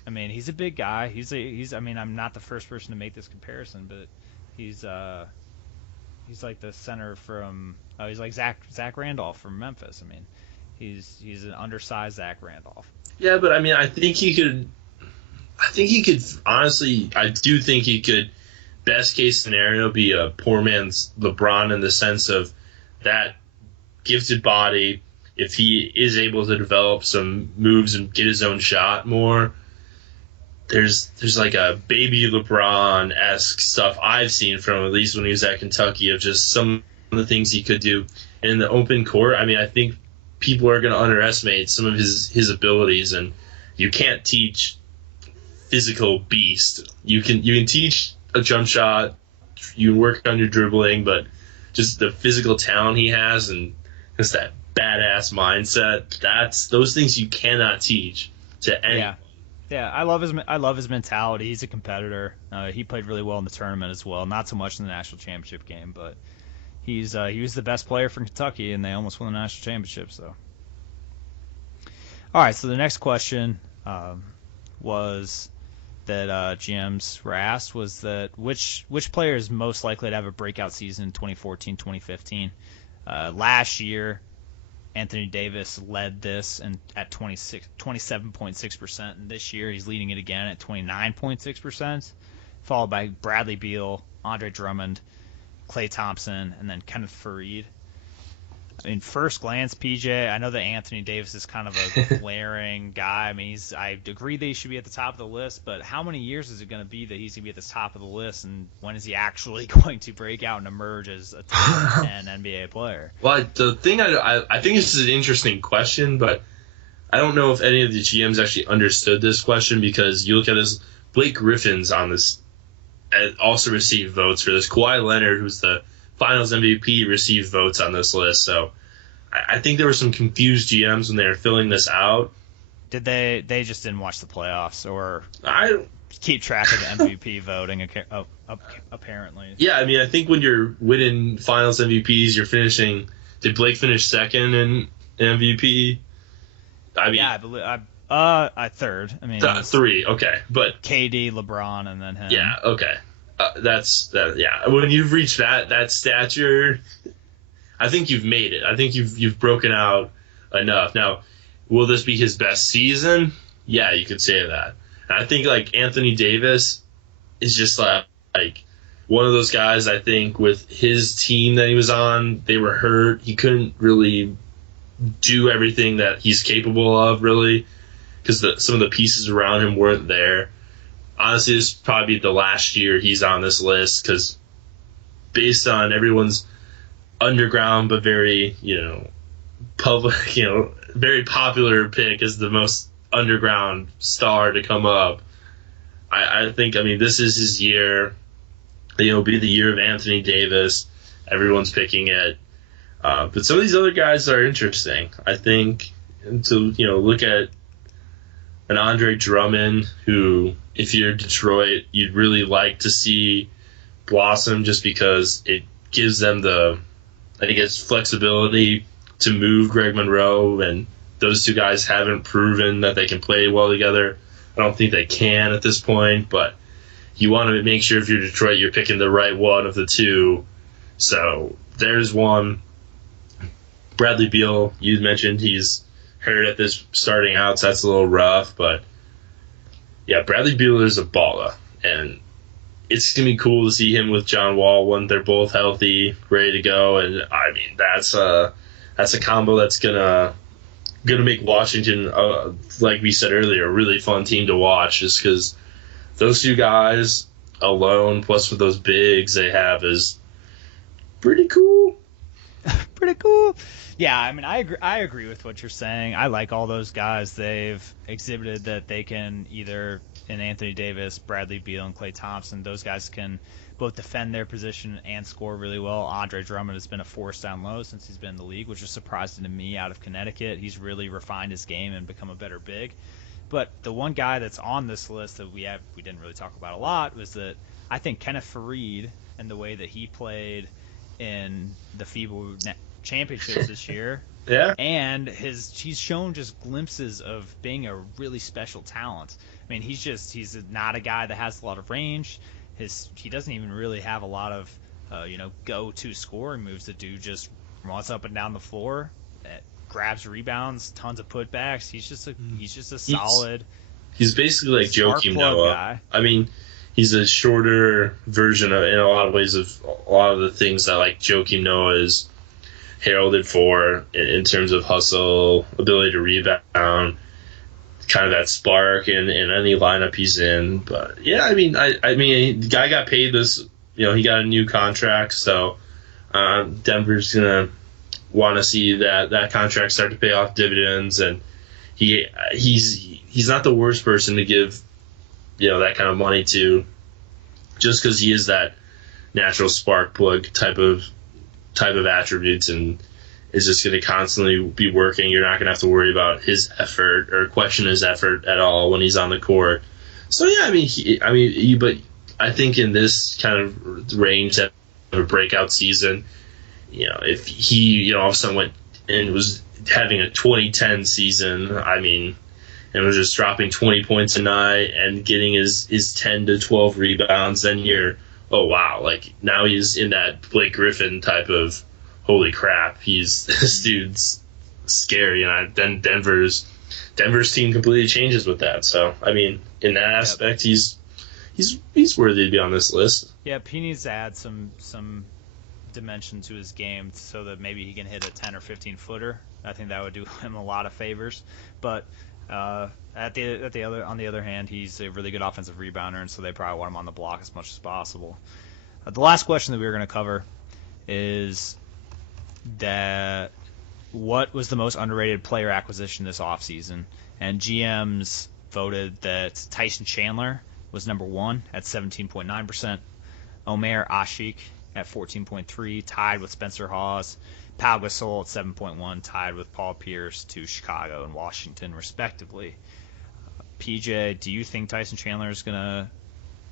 I mean, he's a big guy. I mean, I'm not the first person to make this comparison, but he's like the center from he's like Zach Randolph from Memphis. I mean, he's an undersized Zach Randolph. Yeah, but I mean, I think he could honestly, I do think he could, best case scenario, be a poor man's LeBron in the sense of that gifted body. If he is able to develop some moves and get his own shot more, there's like a baby LeBron-esque stuff I've seen from him, at least when he was at Kentucky, of just some of the things he could do in the open court. I mean, I think people are going to underestimate some of his abilities, and you can't teach physical beast. You can teach a jump shot, you can work on your dribbling, but just the physical talent he has and just that badass mindset, those things you cannot teach to anyone. Yeah, I love his mentality. He's a competitor. He played really well in the tournament as well. Not so much in the national championship game, but he was the best player for Kentucky, and they almost won the national championship. So, all right. So the next question was that GMs were asked was that which player is most likely to have a breakout season in 2014-2015. Last year, Anthony Davis led this at 27.6%, and this year he's leading it again at 29.6%, followed by Bradley Beal, Andre Drummond, Klay Thompson, and then Kenneth Faried. I mean, first glance, PJ, I know that Anthony Davis is kind of a glaring guy. I mean, I agree that he should be at the top of the list, but how many years is it going to be that he's going to be at the top of the list, and when is he actually going to break out and emerge as a top 10 NBA player? Well, the thing I think this is an interesting question, but I don't know if any of the GMs actually understood this question, because you look at this, Blake Griffin's on this, also received votes for this. Kawhi Leonard, who's the Finals MVP, received votes on this list. So I think there were some confused GMs when they were filling this out. Did they just didn't watch the playoffs or keep track of the MVP voting? Apparently. Yeah, I mean, I think when you're winning Finals MVPs, you're finishing. Did Blake finish second in MVP? I mean, yeah, I believe I third. I mean, three. Okay, but KD, LeBron, and then him. Yeah. Okay. That's that. Yeah. When you've reached that stature, I think you've made it. I think you've broken out enough. Now, will this be his best season? Yeah, you could say that. And I think like Anthony Davis is just like one of those guys. I think with his team that he was on, they were hurt. He couldn't really do everything that he's capable of, really, because some of the pieces around him weren't there. Honestly, this is probably the last year he's on this list, because based on everyone's underground but very, public, very popular pick as the most underground star to come up, I think, this is his year. It'll be the year of Anthony Davis. Everyone's picking it. But some of these other guys are interesting. I think to, look at an Andre Drummond, who, if you're Detroit, you'd really like to see blossom, just because it gives them flexibility to move Greg Monroe, and those two guys haven't proven that they can play well together. I don't think they can at this point, but you want to make sure if you're Detroit, you're picking the right one of the two. So there's one. Bradley Beal, you mentioned he's hurt at this starting out, so that's a little rough, but yeah, Bradley Beal is a baller, and it's gonna be cool to see him with John Wall when they're both healthy, ready to go. And that's a combo that's gonna going to make Washington, like we said earlier, a really fun team to watch, just because those two guys alone, plus with those bigs they have, is pretty cool. Pretty cool. Yeah, I mean, I agree with what you're saying. I like all those guys. They've exhibited that they can either, in Anthony Davis, Bradley Beal, and Klay Thompson, those guys can both defend their position and score really well. Andre Drummond has been a force down low since he's been in the league, which is surprising to me out of Connecticut. He's really refined his game and become a better big. But the one guy that's on this list that we didn't really talk about a lot was that I think Kenneth Faried and the way that he played in the FIBA championships this year. Yeah. And he's shown just glimpses of being a really special talent. I mean, he's not a guy that has a lot of range. He doesn't even really have a lot of go-to scoring moves. The dude just runs up and down the floor, grabs rebounds, tons of putbacks. He's just a solid. He's basically like Joakim Noah. Guy. I mean, he's a shorter version of, in a lot of ways, of a lot of the things that like Joakim Noah is heralded for in terms of hustle, ability to rebound, kind of that spark in any lineup he's in. But yeah, I mean, the guy got paid this. He got a new contract, so Denver's gonna want to see that contract start to pay off dividends, and he's not the worst person to give that kind of money to, just because he is that natural spark plug type of attributes, and is just going to constantly be working. You're not going to have to worry about his effort or question his effort at all when he's on the court. So yeah, but I think in this kind of range of a breakout season, if he all of a sudden went and was having a 2010 season, and was just dropping 20 points a night and getting his 10 to 12 rebounds, then you're, oh wow, like now he's in that Blake Griffin type of, holy crap, this dude's scary, and then Denver's team completely changes with that. So in that aspect, he's worthy to be on this list. Yeah, he needs to add some dimension to his game so that maybe he can hit a 10 or 15 footer. I think that would do him a lot of favors. But on the other hand, he's a really good offensive rebounder, and so they probably want him on the block as much as possible. The last question that we were going to cover is that what was the most underrated player acquisition this offseason? And GMs voted that Tyson Chandler was number one at 17.9%, Omer Ashik at 14.3%, tied with Spencer Hawes, Pau Gasol at 7.1%, tied with Paul Pierce to Chicago and Washington, respectively. PJ, do you think Tyson Chandler is going to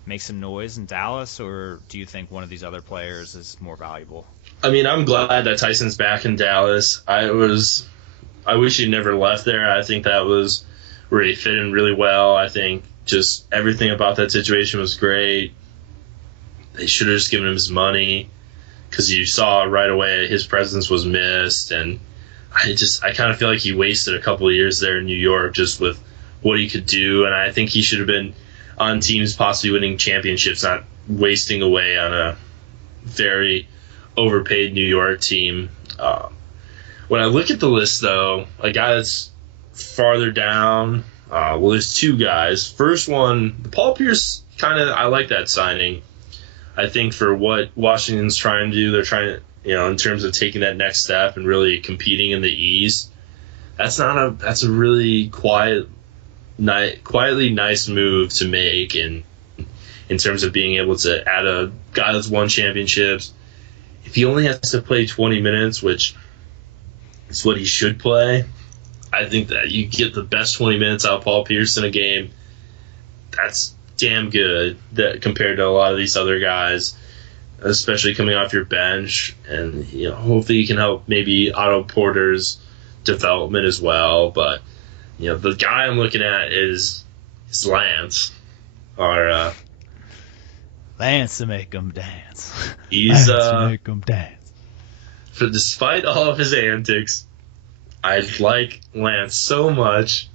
make some noise in Dallas, or do you think one of these other players is more valuable? I'm glad that Tyson's back in Dallas. I wish he never left there. I think that was where he fit in really well. I think just everything about that situation was great. They should have just given him his money, because you saw right away his presence was missed, and I kind of feel like he wasted a couple of years there in New York just with what he could do, and I think he should have been on teams possibly winning championships, not wasting away on a very overpaid New York team. When I look at the list, though, a guy that's farther down, there's two guys. First one, Paul Pierce, I like that signing. I think for what Washington's trying to do, they're trying to, in terms of taking that next step and really competing in the East. That's a really quietly nice move to make in terms of being able to add a guy that's won championships. If he only has to play 20 minutes, which is what he should play, I think that you get the best 20 minutes out of Paul Pierce in a game. That's damn good compared to a lot of these other guys, especially coming off your bench. And hopefully you can help maybe Otto Porter's development as well. But the guy I'm looking at is Lance, or Lance to make him dance. He's Lance to make him dance. For despite all of his antics, I like Lance so much.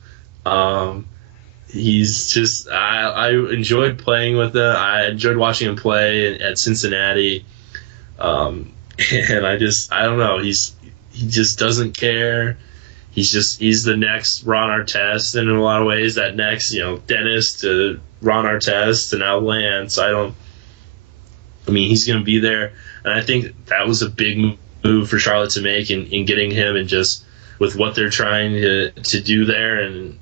He's just I enjoyed playing with him. I enjoyed watching him play at Cincinnati, and I don't know. He just doesn't care. he's the next Ron Artest, and in a lot of ways that next, Dennis to Ron Artest and now Lance. He's going to be there, and I think that was a big move for Charlotte to make in getting him, and just with what they're trying to do there, and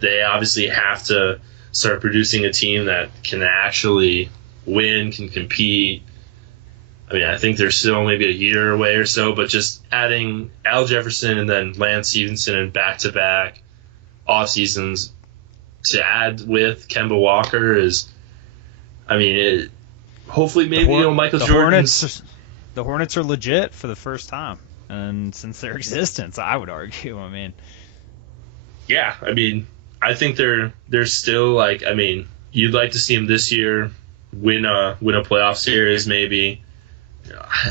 they obviously have to start producing a team that can actually win, can compete. I think they're still maybe a year away or so, but just adding Al Jefferson and then Lance Stevenson in back-to-back off seasons to add with Kemba Walker is, hopefully maybe Michael Jordan. The Hornets are legit for the first time, and since their existence, I would argue. Yeah, I think they're still you'd like to see them this year win a playoff series maybe.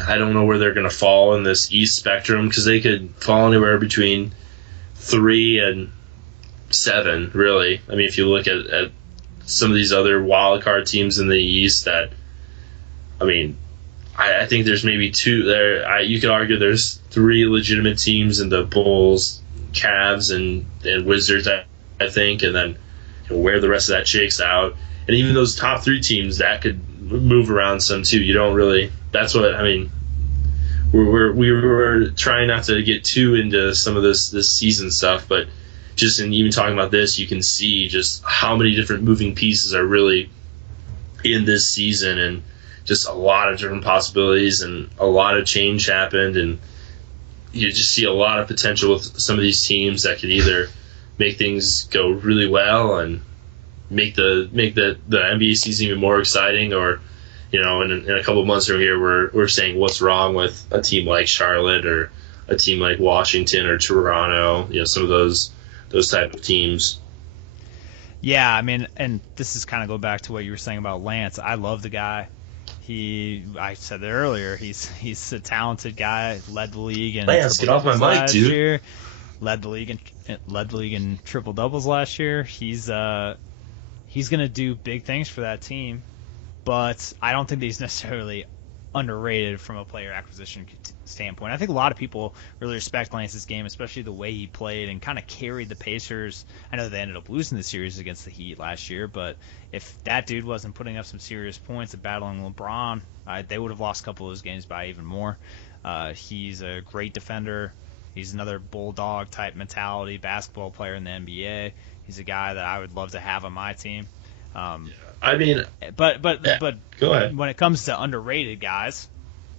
I don't know where they're going to fall in this East spectrum, because they could fall anywhere between 3 and 7, really. If you look at some of these other wild card teams in the East that, I think there's maybe 2 there. You could argue there's 3 legitimate teams in the Bulls, Cavs, and Wizards, I think, and then where the rest of that shakes out. And even those top 3 teams, that could move around some too. You don't really. That's what we were trying not to get too into some of this season stuff, but just in even talking about this, you can see just how many different moving pieces are really in this season, and just a lot of different possibilities, and a lot of change happened, and you just see a lot of potential with some of these teams that could either make things go really well and make the NBA season even more exciting, or in a couple of months from here we're saying what's wrong with a team like Charlotte or a team like Washington or Toronto, some of those type of teams. Yeah, and this is kind of go back to what you were saying about Lance. I love the guy. I said it earlier, he's a talented guy, led the league in Lance, get off my mic, dude. Year, led the league in triple doubles last year. He's going to do big things for that team, but I don't think that he's necessarily underrated from a player acquisition standpoint. I think a lot of people really respect Lance's game, especially the way he played and kind of carried the Pacers. I know they ended up losing the series against the Heat last year, but if that dude wasn't putting up some serious points and battling LeBron, they would have lost a couple of those games by even more. He's a great defender. He's another bulldog type mentality basketball player in the NBA. He's a guy that I would love to have on my team. But go ahead. When it comes to underrated guys,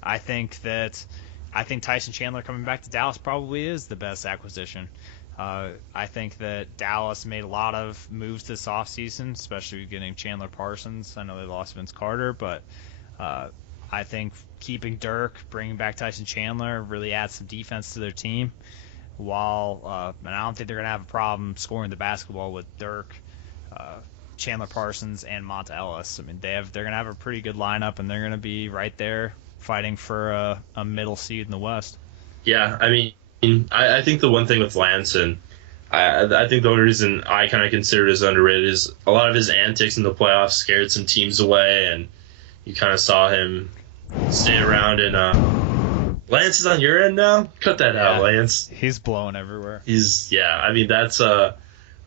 I think Tyson Chandler coming back to Dallas probably is the best acquisition. I think that Dallas made a lot of moves this offseason, especially getting Chandler Parsons. I know they lost Vince Carter, but I think keeping Dirk, bringing back Tyson Chandler really adds some defense to their team. And I don't think they're going to have a problem scoring the basketball with Dirk, Chandler Parsons, and Monta Ellis. They're going to have a pretty good lineup, and they're going to be right there fighting for a middle seed in the West. Yeah, I think the one thing with Lance, and I think the only reason I kind of consider it as underrated is a lot of his antics in the playoffs scared some teams away, and you kind of saw him stay around. And Lance is on your end now? Cut that out, Lance. He's blowing everywhere. That's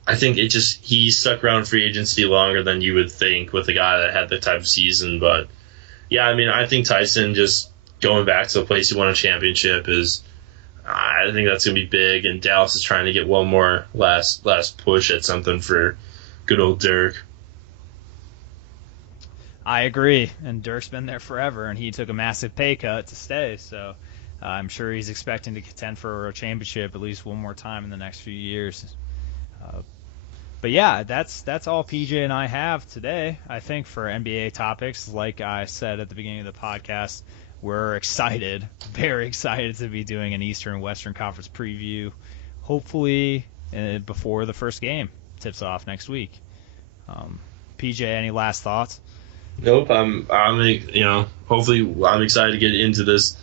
I think he stuck around free agency longer than you would think with a guy that had the type of season. But yeah, I think Tyson just going back to a place he won a championship I think that's going to be big, and Dallas is trying to get one more last push at something for good old Dirk. I agree, and Dirk's been there forever, and he took a massive pay cut to stay, so I'm sure he's expecting to contend for a championship at least one more time in the next few years. But yeah, that's all PJ and I have today, I think, for NBA topics. Like I said at the beginning of the podcast, we're excited, very excited to be doing an Eastern and Western Conference preview, hopefully before the first game tips off next week. PJ, any last thoughts? Nope. I'm hopefully I'm excited to get into this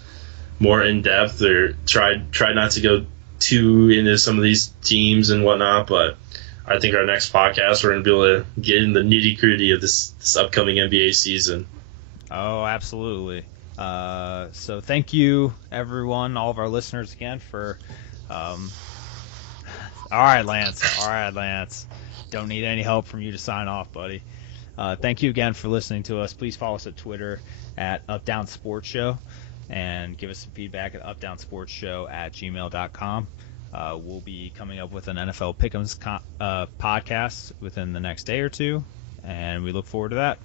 more in depth, or try not to go too into some of these teams and whatnot, but I think our next podcast we're going to be able to get in the nitty-gritty of this upcoming NBA season. Oh, absolutely. So thank you, everyone, all of our listeners again for All right, Lance. Don't need any help from you to sign off, buddy. Thank you again for listening to us. Please follow us at Twitter at UpDown Sports Show and give us some feedback at updownsportsshow@gmail.com. We'll be coming up with an NFL Pick'ems podcast within the next day or two, and we look forward to that.